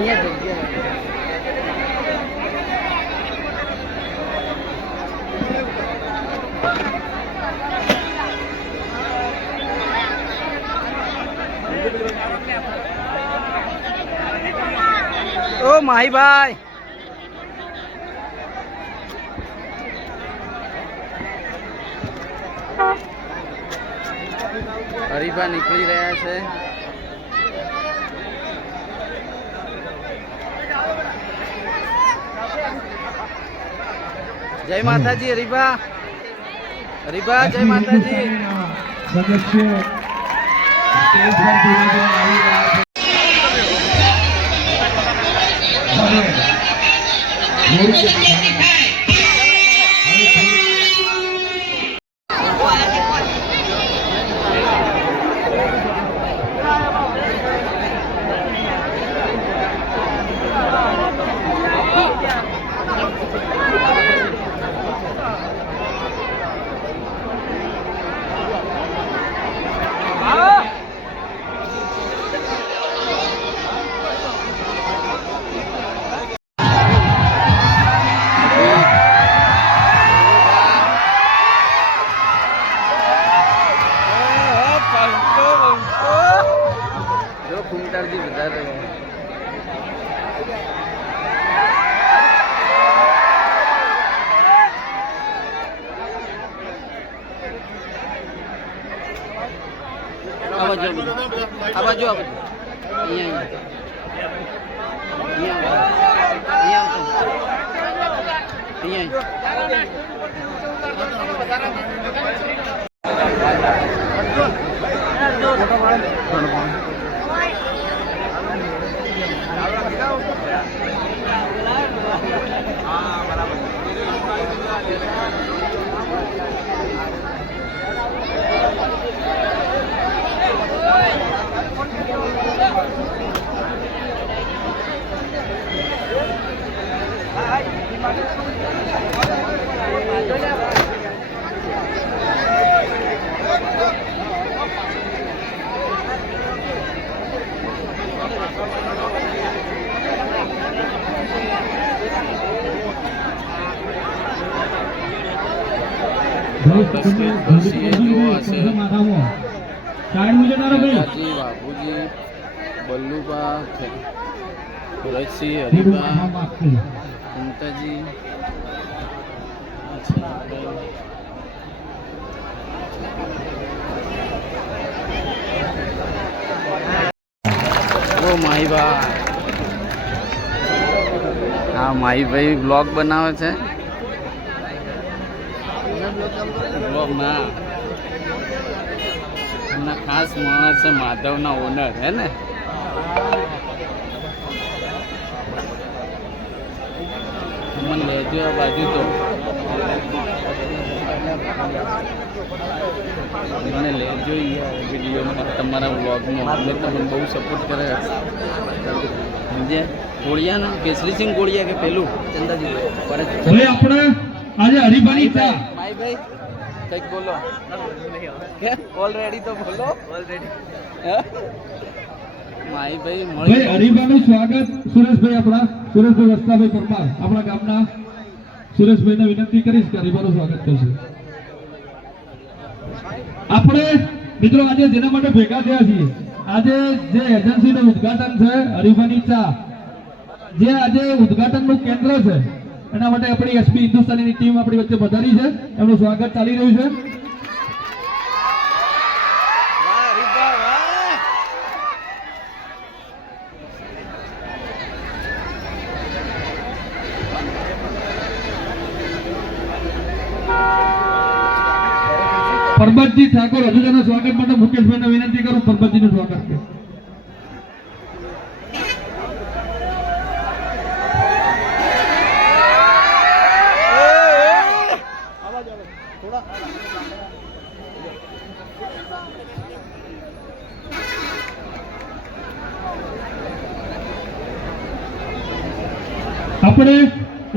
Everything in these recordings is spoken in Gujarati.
અહીંયા જગ્યા ô mày bay હરીફા નીકળી રહ્યા છે જય માતાજી રીભા રીભા જય માતાજી. ફૂમતારજી વધારે આ બાજુ આ બાજુ. આ બાજુ આ બાજુ અહીંયા અહીંયા અહીંયા આવજો. અહીંયા બાપુજી બલ્લુબા હરિભા માથા માગશે ઓ હા માહીભાઈ બ્લોગ બનાવે છે. એમના ખાસ માણસ છે માધવના ઓનર હે ને? મને લેજો આ બાજુ તો. મને લેજો વિડીયોમાં તમારા વ્લોગમાં અમે તમને બહુ સપોર્ટ કરે. સમજે? કોળિયાનું? કેસરી સિંહ કોળિયા કે પેલું? ચંદાજી. આપણે આજે હરિભાની ચા ભાઈ. કંઈક બોલો. ઓલરેડી તો બોલો. ઓલરેડી માઈ ભાઈ ભાઈ મળી હરિભાનું સ્વાગત. સુરેશભાઈ આપણા સુરેશભાઈ વસ્તાભાઈ પરમાર આપણા ગામના. સુરેશભાઈને વિનંતી કરીશ કે હરિભાનું સ્વાગત કરશે. આપણે મિત્રો આજે જેના માટે ભેગા થયા છીએ? આજે જે એજન્સીનું ઉદ્ઘાટન છે હરિભાની ચા. જે આજે ઉદ્ઘાટનનું કેન્દ્ર છે એના માટે આપણી એસપી હિન્દુસ્તાનીની ટીમ આપણી વચ્ચે વધારી છે. એમનું સ્વાગત ચાલી રહ્યું છે. પરબતજી ઠાકોર, હજુ તેના સ્વાગત માટે મુકેશભાઈને વિનંતી કરું, પરબતજીનું સ્વાગત કરે આપણે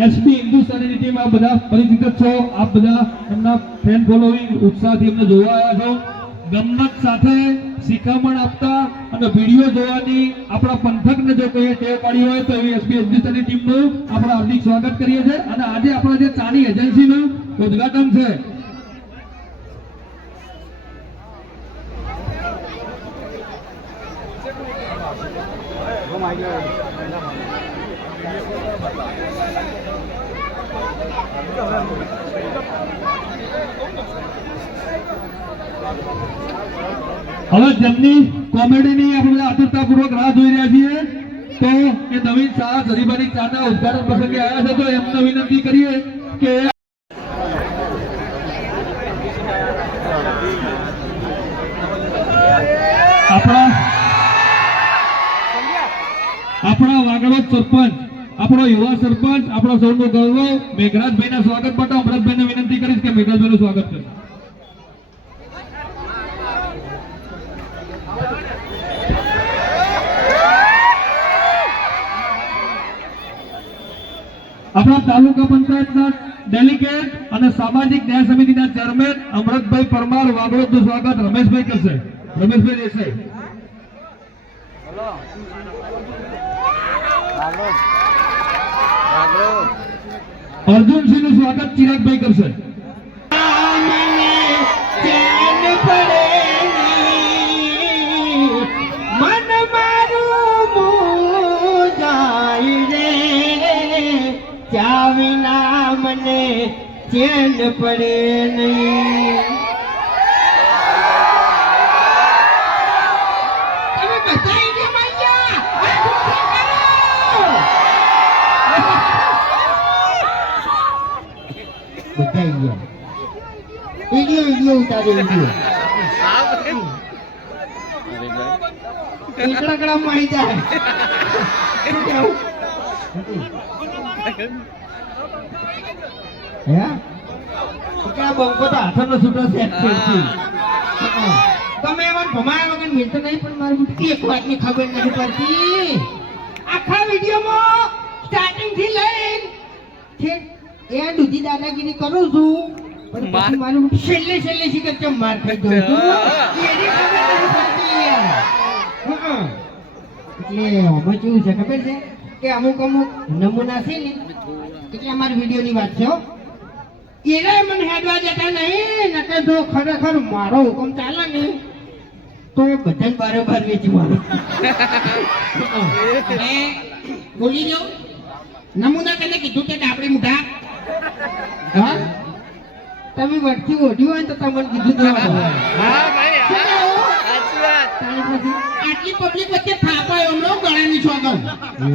એસપી હિન્દુસ્તાનીની ટીમ આ બધા પરિચિત છો. આપ બધા એમના ફેન ફોલોઈંગ ઉત્સાહથી એમને જોવા આવ્યા છો. ગમત સાથે શિખામણ આપતા અને વીડિયો જોવાની આપણા પંથકને જો કહીએ ટેવ પાડી હોય તો એવી એસપી હિન્દુસ્તાની ટીમનું આપણે હાર્દિક સ્વાગત કરીએ છીએ. અને આજે આપણા જે ચાની એજન્સીનું ઉદઘાટન છે. હવે જેમની કોમેડીની આપણે બધા આતુરતાપૂર્વક રાહ જોઈ રહ્યા છીએ, તો એ નવીન શાળા સરીબાની ચાના ઉદઘાટન પ્રસંગે આવ્યા છે, તો એમને વિનંતી કરીએ કે આપણા આપણા વાગડો સરપંચ આપણો યુવા સરપંચ, આપણો સૌનું ગૌરવ. મેઘરાજભાઈના સ્વાગત માટે અમૃતભાઈને વિનંતી કરીશ કે મેઘરાજભાઈનું સ્વાગત કરે. આપણા તાલુકા પંચાયતના ડેલિગેટ અને સામાજિક ન્યાય સમિતિના ચેરમેન અમૃતભાઈ પરમાર વાગડોદનું સ્વાગત રમેશભાઈ કરશે. રમેશભાઈ દેસાઈ અર્જુનસિંહનું સ્વાગત ચિરાગભાઈ કરશે. ચેન પડે નહીં તમે બધાય જમાઈ ગયા. આ ખુરશી કરો. બધાય ગયા વીડિયો વીડિયો ઉતાર્યો વીડિયો અરે ભાઈ એકડા મળી જાય હે એકડા બંકો તો હાથનો છૂટો સેટ છે હા. તમે એમાં ભમાયા વગર મિલતો નહીં પણ મારી બુદ્ધિ એક વાતની ખબર નથી પડતી આખા વિડીયોમાં સ્ટાર્ટિંગથી લઈને એન્ડ સુધી દાદાગીરી કરું છું. પણ પછી મારું છેલ્લે છેલ્લે શીખર કેમ માર થઈ ગયો છું એની ખબર નથી પડતી યાર. એટલે આમાં કેવું છે ખબર છે? કે અમુક અમુક નમૂના છે ને એટલે અમારી વિડીયોની વાત છે હો. મને હેડવા જતા નહીં નકર જો ખરેખર મારો હુકમ ચાલે ને તો બધાને બારોબાર વેચી મારો. બોલી દો. નમૂના કને કીધું કે આપણે મુઠા હા? તમે વટથી ઓઢ્યું હોય તો તમને કીધું હા ભાઈ શું હા કહું? સાચી વાત. તાળી પછી આટલી પબ્લિક વચ્ચે થાપાયો હમણો ગળાની છોગન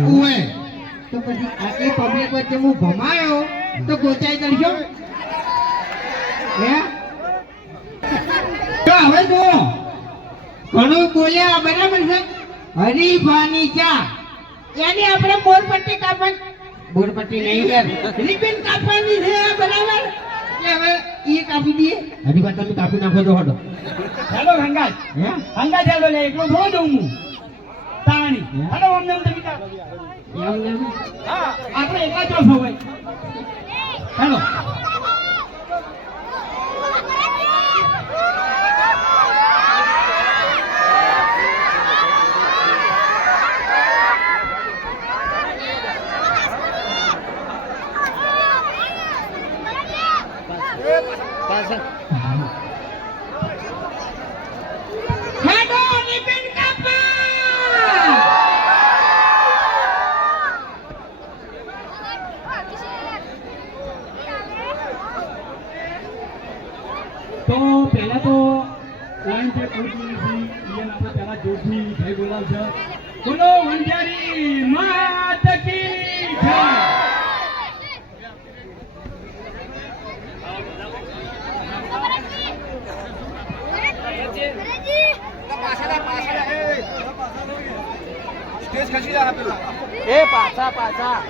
ઉવે. તો પછી આટલી પબ્લિક વચ્ચે હું ભમાયો તો ગોચાઈ કરશો હે? તો હવે જો ઘણું બોલ્યા બરાબર છે? હરીફાની ચા. એની આપણે મોરપટ્ટી કાપવાની મોરપટ્ટી નહીં યાર રિબિન કાપવાની છે બરાબર? કે હવે એ કાપી દઈએ. વાત તમે કાપી નાખો તો હડો હેલો હંગાજ હે? હંગાજ હેલો લે એકલો થોડો દઉં હું. તાણી. હેલો અમને તમે બીજા એમ નહીં હા આપણે એકલા જ હોય. હેલો પાછળ હેડો રિબિન કાપા તો પહેલા તો લાઈન છે પૂરી ઈયન આપણે પહેલા જોરથી જય બોલાવશે બોલો વંજારી માત કી જય! એ પાછા પાછા.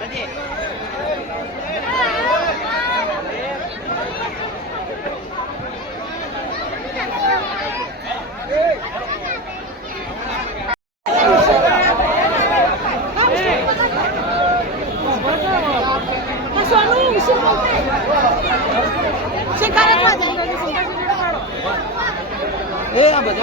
એ આ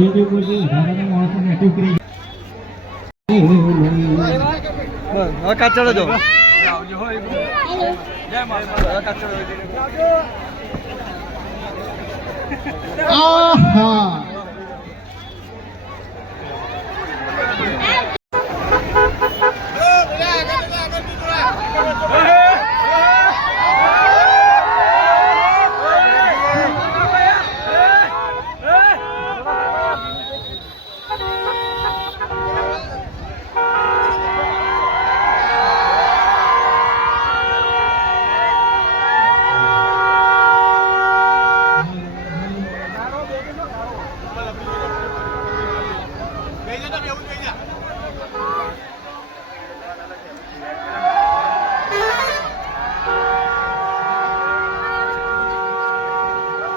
બીજું કોઈ વધારાના માણસો નેટિવ હવે કાચડો જો. આહા